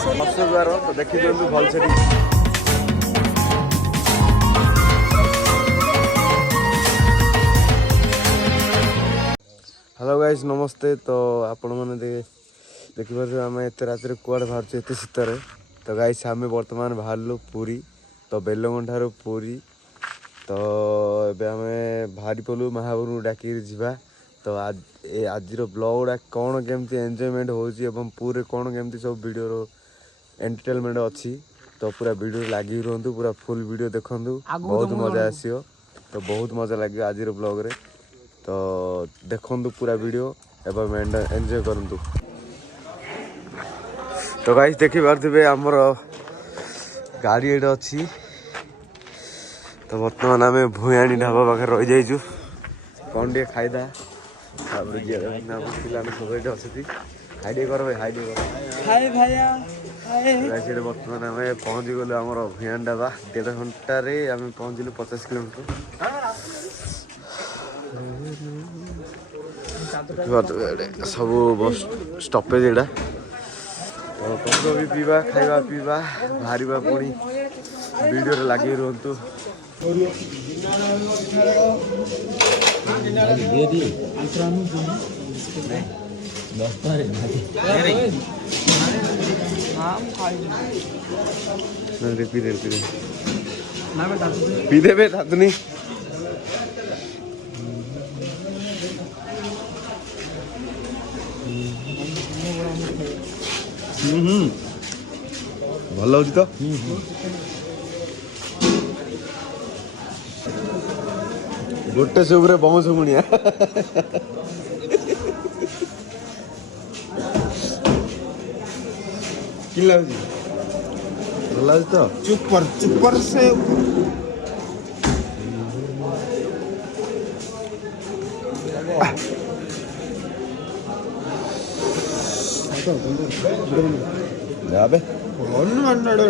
द्वार तो देखी दिखाँ भल से। हेलो गाइस नमस्ते। तो आपण मैंने देखिए आम एत रात कुआड़े बाहर एत शीतर। तो गाइस आम बर्तमान बाहर पुरी तो बेलगन ठार पुरी तो ये आम बाहरी पलु महाबू डाक जा। तो आज ब्लॉग गुड़ा कौन केमती एंजॉयमेंट हो पूरे कौन केमती सब वीडियो एंटरटेनमेंट अच्छी। तो पूरा वीडियो लगी रुहतु पूरा फुल वीडियो देखु बहुत मजा आसो। तो बहुत मजा लगे आज ब्लॉग रे। तो देखु पूरा वीडियो एवं एंजॉय करंतु। तो गाइस देखि पारे आमर गाड़ी ये अच्छी। तो बर्तमान आम भूयाणी ढाबा पाखे रही जाइचु कौन टे खाईदा पिला सब ये अच्छी। हाइडे कर भाई हाइडे कर बर्तमान आम पहुँची गलु आम भूयाणी ढाबा 1.5 घंटे आम पहुँचलु 50 किलोमीटर। सब बस स्टपेज एटा तो पत्र भी पीवा खाइबा पीवा बाहर पुणी वीडियो लगे रुहतु। पीदे तातुनी भल हो तो गोटे सुब्रे बमस मुनिया कि लगुच भल लगे तो चुपर से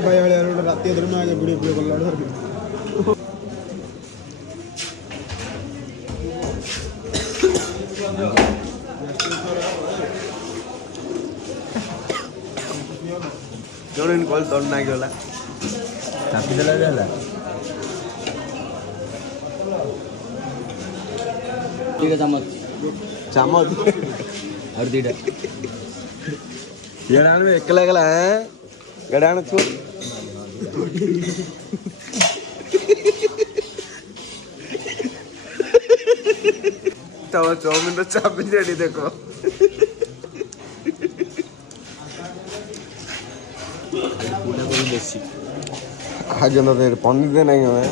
भाई रात वीडियो कल कल तोड़ ना गला चापी देला जाला दीटा चम्मच चम्मच और दीटा ये डाल में एकला एकला है गड़ान छो तवा चाउमीन तो चापी देडी देखो आज न पनीर दे नहीं हमें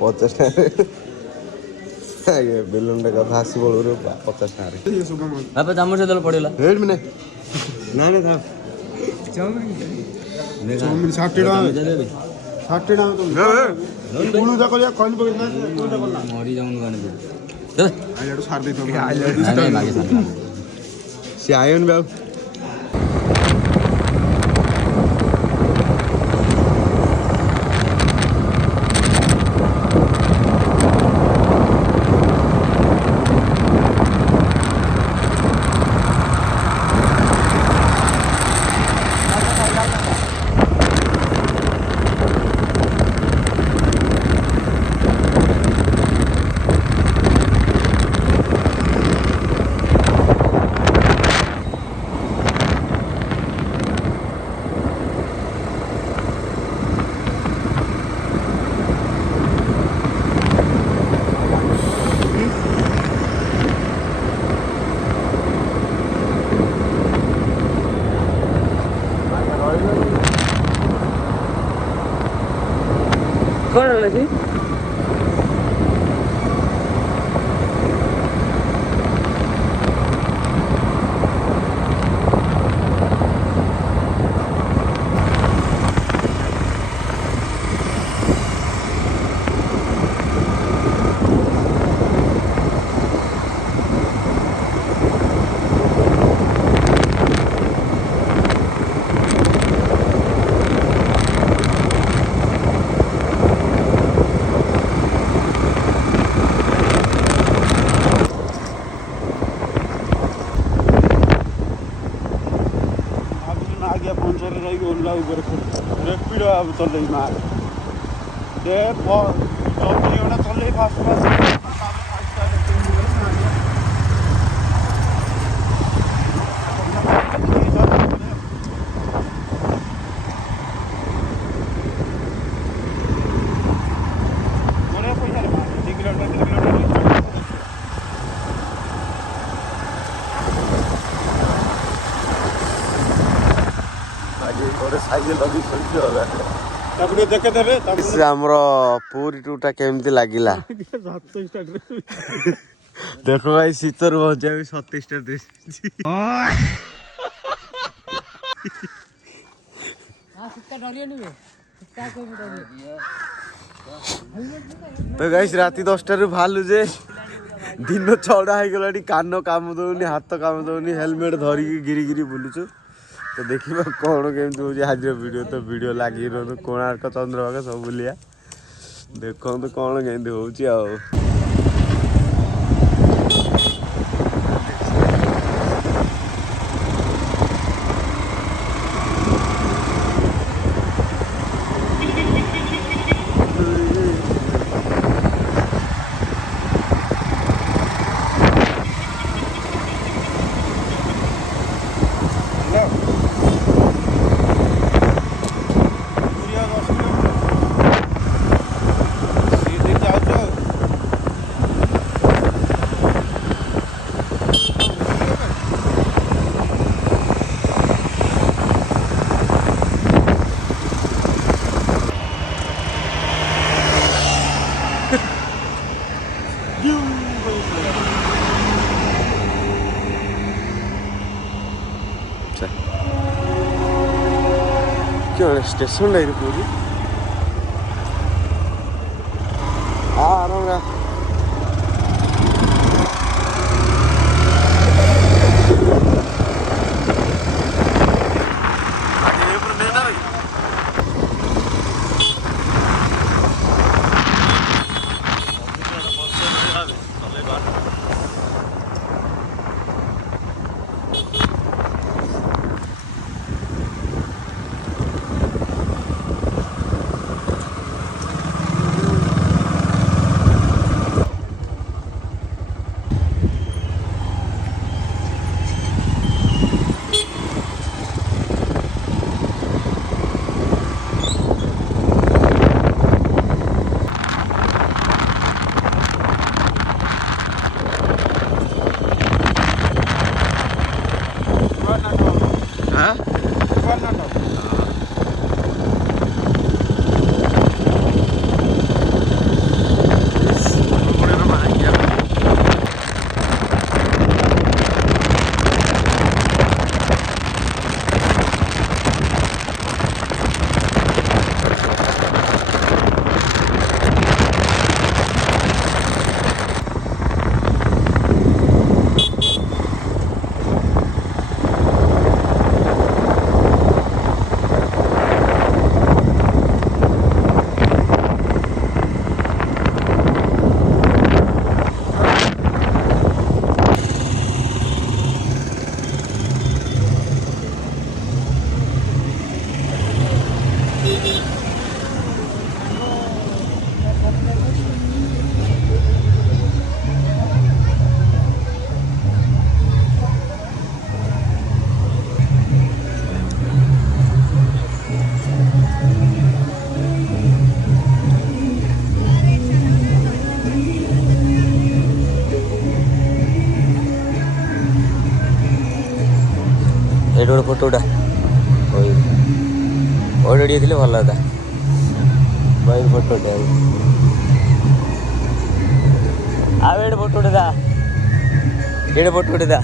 50 बेलून कथा आस 50 चामच से पड़ा रेट में ना था चाउमीन 60 सी आयन बाबू कौन है ପାହାଡ଼ରେ ରହିକି ଓଲା ଉପରେ ରେପିଡ଼ ଚଲେଇ ମାର 24 ଘଣ୍ଟା ଚଲେଇ ଫାଷ୍ଟ ଆମର ପୁରୀ ଟୁଟା କେମିତି ଲାଗିଲା ଦେଖ ଭାଇ ଶୀତରୁ ଭଜା ବି 27ଟା ଡ୍ରେସ ତ ଗାଇସ୍ ରାତି 10টাରୁ ଭାଲୁ ଯେ ଦିନ 6ଟା ହେଇଗଲାଣି କାନ କାମ ଦଉନି ହାତ କାମ ଦଉନି ହେଲମେଟ ଧରିକି ଗିରି ଗିରି ବୁଲୁଛୁ ତ ଦେଖିବା କଣ କେମିତି ହଉଛି ଆଜିର ଭିଡ଼ିଓ ତ ଭିଡ଼ିଓ ଲାଗି ରହନ୍ତୁ କୋଣାର୍କ ଚନ୍ଦ୍ରଭାଗା ସବୁ ବୁଲିଆ ଦେଖନ୍ତୁ କଣ କେମିତି ହଉଛି ଆଉ स्टेशन लाइन पूरी आराम ଏଇଟା ଗୋଟେ ଫଟୋଟା ଅଡ଼ିଓ ଥିଲେ ଭଲ କଥା ଭାଇ ଫଟୋଟା ଆଉ ଏଇଟା ଫଟୋଟା ଦା ଏଇଟା ଫଟୋଟା ଦା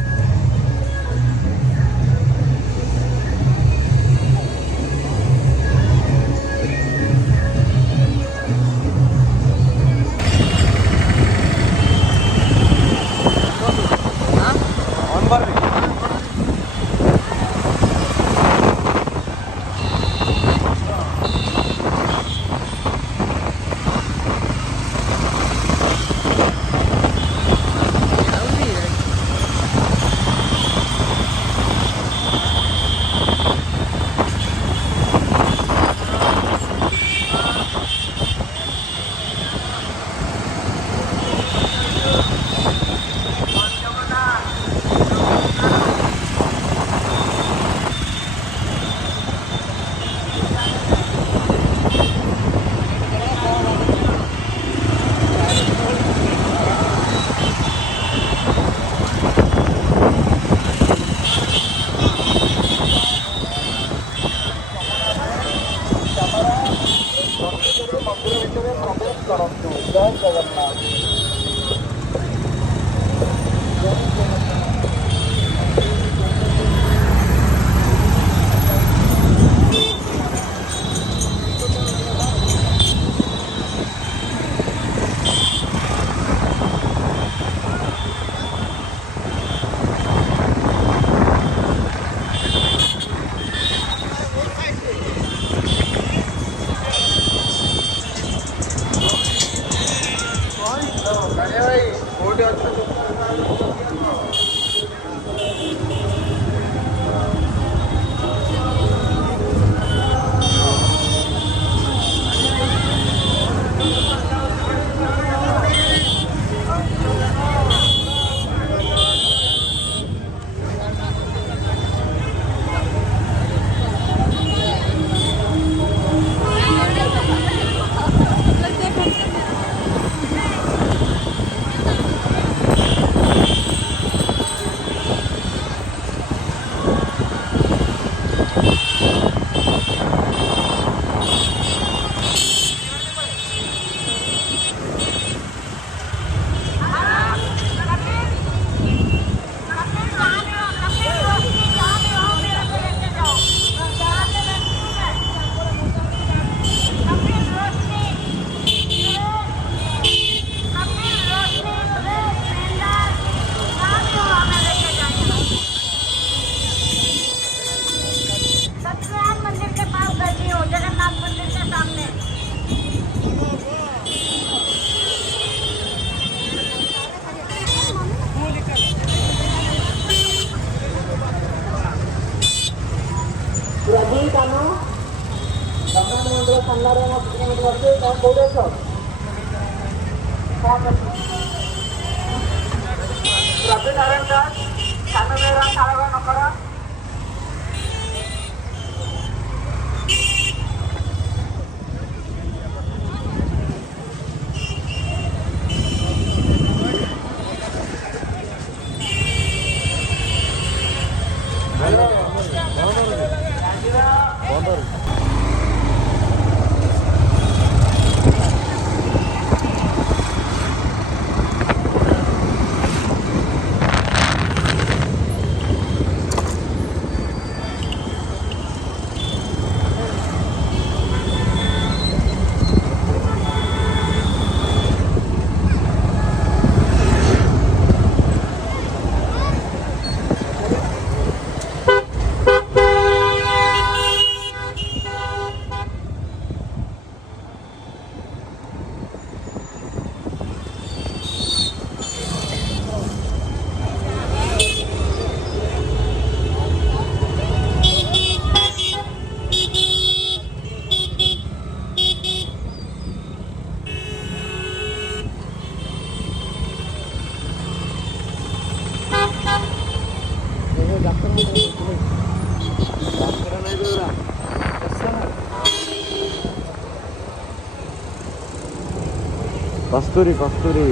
कस्तुरी कस्तुरी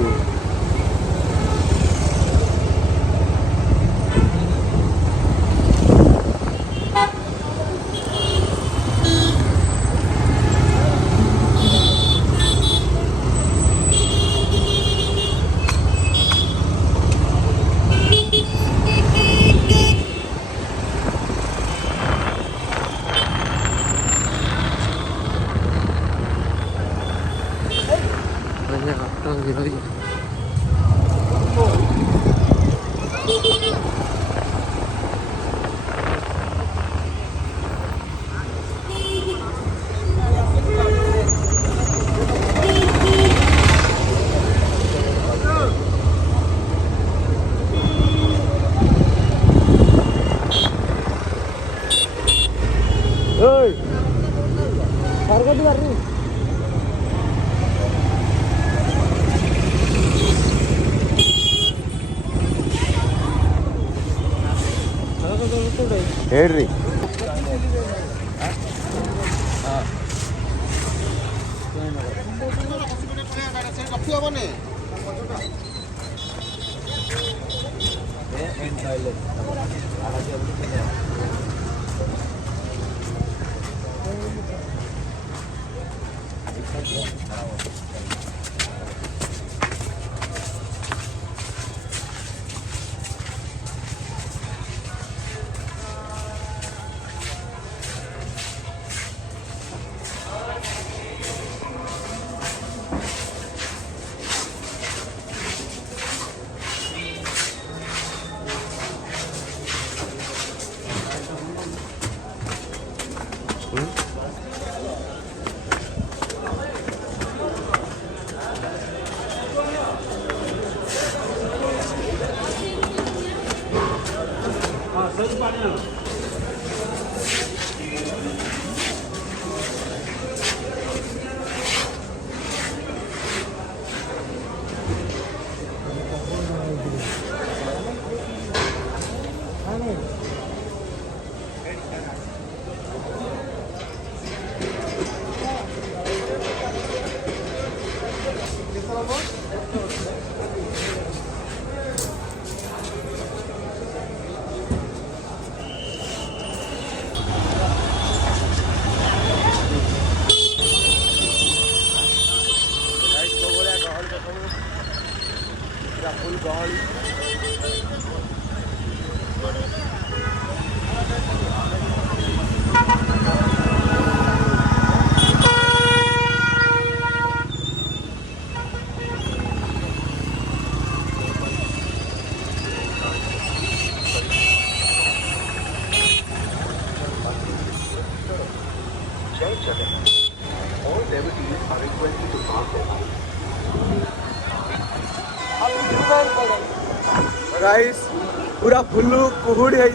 ಹೇಳ್ರಿ फुल गहली All devotees are requested to pass their lives. Guys पूरा फुल्लू कुहुड़ी है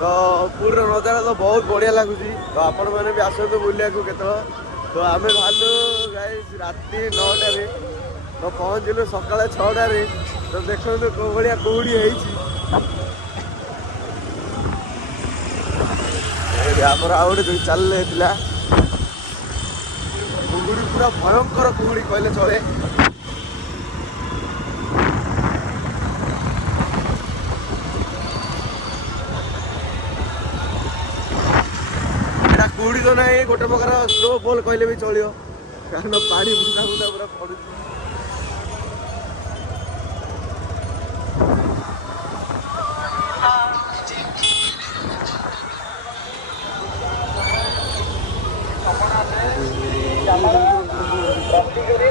तो पूरा नजारा तो बहुत बढ़िया लगुच तो आपण मैंने भी आसतु बुलिया केत तो आम बाहर गाइस राति 9टारे तो पहुँचलु सका 6टारे तो देखो कौ भाया कुहुड़ी आमर आउ गोटे चल कुहुड़ी पूरा भयंकर कुहुड़ी कहले चले कुहुड़ी तो ना गोटे प्रकार स्लो फॉल कहले भी चलो कारण पानी बुंदा बुंदा पूरा पड़ू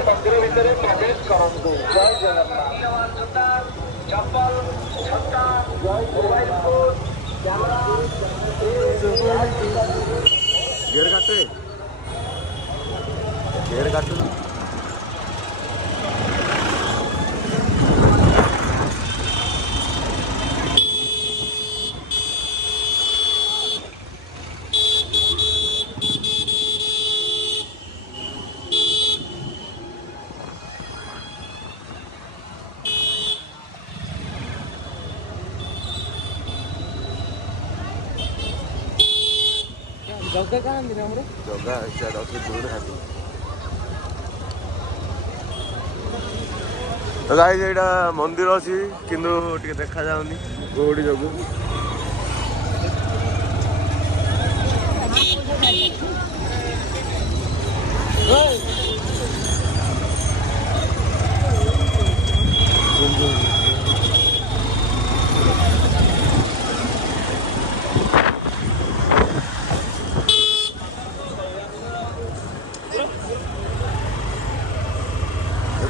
मंदिर भितर प्रवेश करंतु जय जगन्नाथ चप्पल छत्ता मोबाइल फोन कैमरा गेर काट जगह कहाँ जगह दूर हाथ तो गाइस एटा मंदिर अच्छी किंतु टिके देखा जाउनी गोड़ी जगू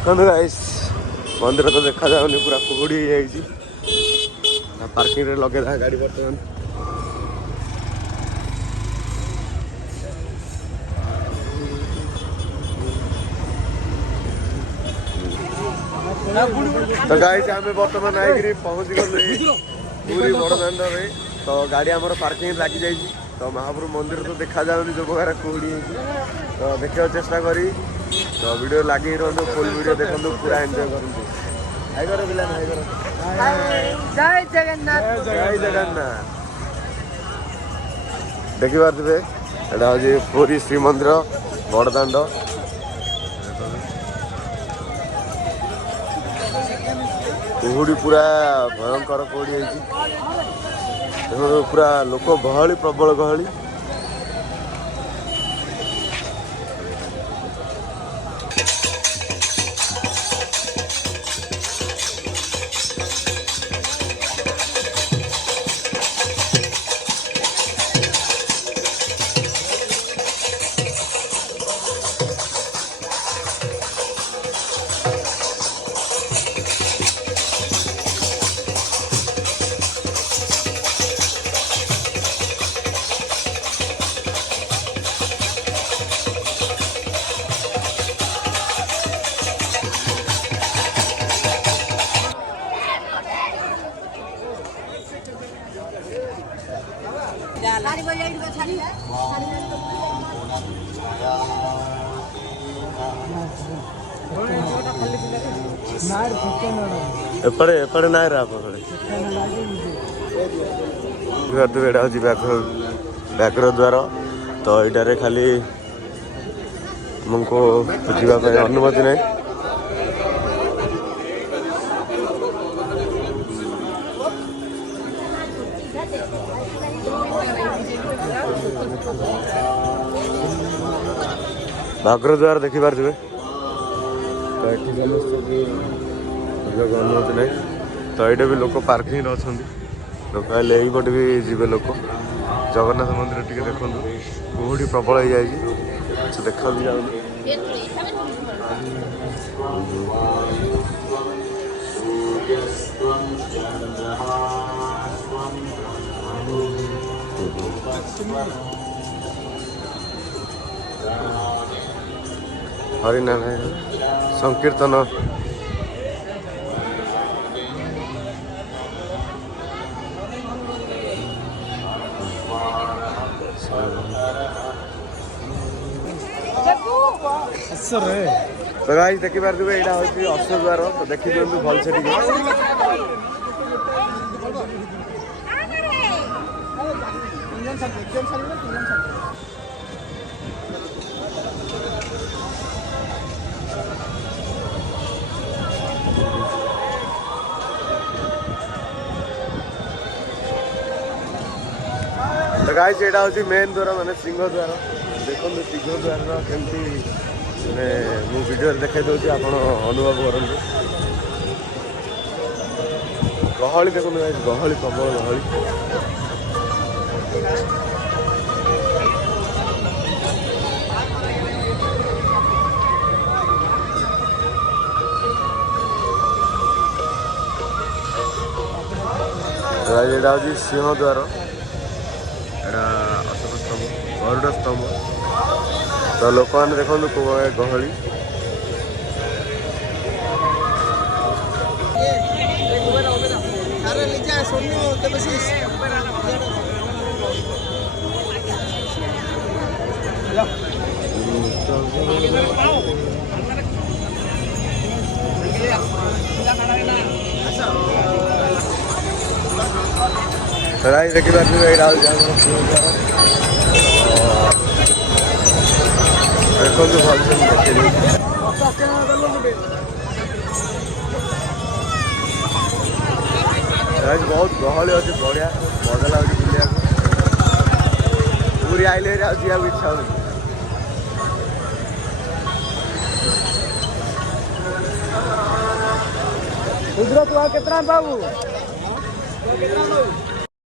देखो गाइस मंदिर तो देखा जाऊनी पूरा कुहुड़ी पार्किंग रे लगे था गाड़ी बर्तमान तो गाइस आम बर्तमान आई पहुँच गलु पूरी बड़दाण्ड रे तो गाड़ी आमर पार्किंग लगी जाइए तो महाप्रभु मंदिर तो देखा जाऊनी जो प्रकार कुहुड़ी तो देखा चेष्टा करी तो वीडियो लगी रहा फुल वीडियो देखो पूरा एंजॉय करूँ हाय करो बिलान हाय करो जय जगन्नाथ जय जगन्नाथ देखी पारे एटा हूँ पुरी श्रीमंदिर बड़दाण्ड कुहुड़ी पूरा भयंकर कुहुड़ी पूरा लोक गहली प्रबल गहली एपड़े एपड़े ना रहा पड़े एटा हूँ व्याघ्र द्वार तो यहाँ खाली हमको जावाई अनुमति नहीं व्याघ्र द्वार देखी पारे तो ये अनुमति नहीं तो ये भी लोक पार्किंग अच्छा लोक आए यहीपटे भी जीवे लोक जगन्नाथ मंदिर टी देखो कुहुड़ी प्रबल हो जाए देखा भी जाऊँ हरिनारायण संकीर्तन तो गाइस देखि पारथुबे एटा होची अश्व द्वार तो देखि दियंतु भल से ठीक तो गाइस एटा होची मेन द्वार माने सिंह द्वार देखो सिंह द्वार केमती माने मु वीडियो देखाई दउची आपण अनुभव करंतु गहली देखो गाइस गहली प्रबल गहली एटा होची सिंह द्वार एटा अशोक स्तंभ गरुड़ स्तंभ तो लोक मैंने देखो गहली देखी पार्थे देखो भल से देखी बहुत गहली अच्छे बढ़िया मजा लगे बुलिया पूरी आइले जा इच्छा हो गुजरात कितना बाबू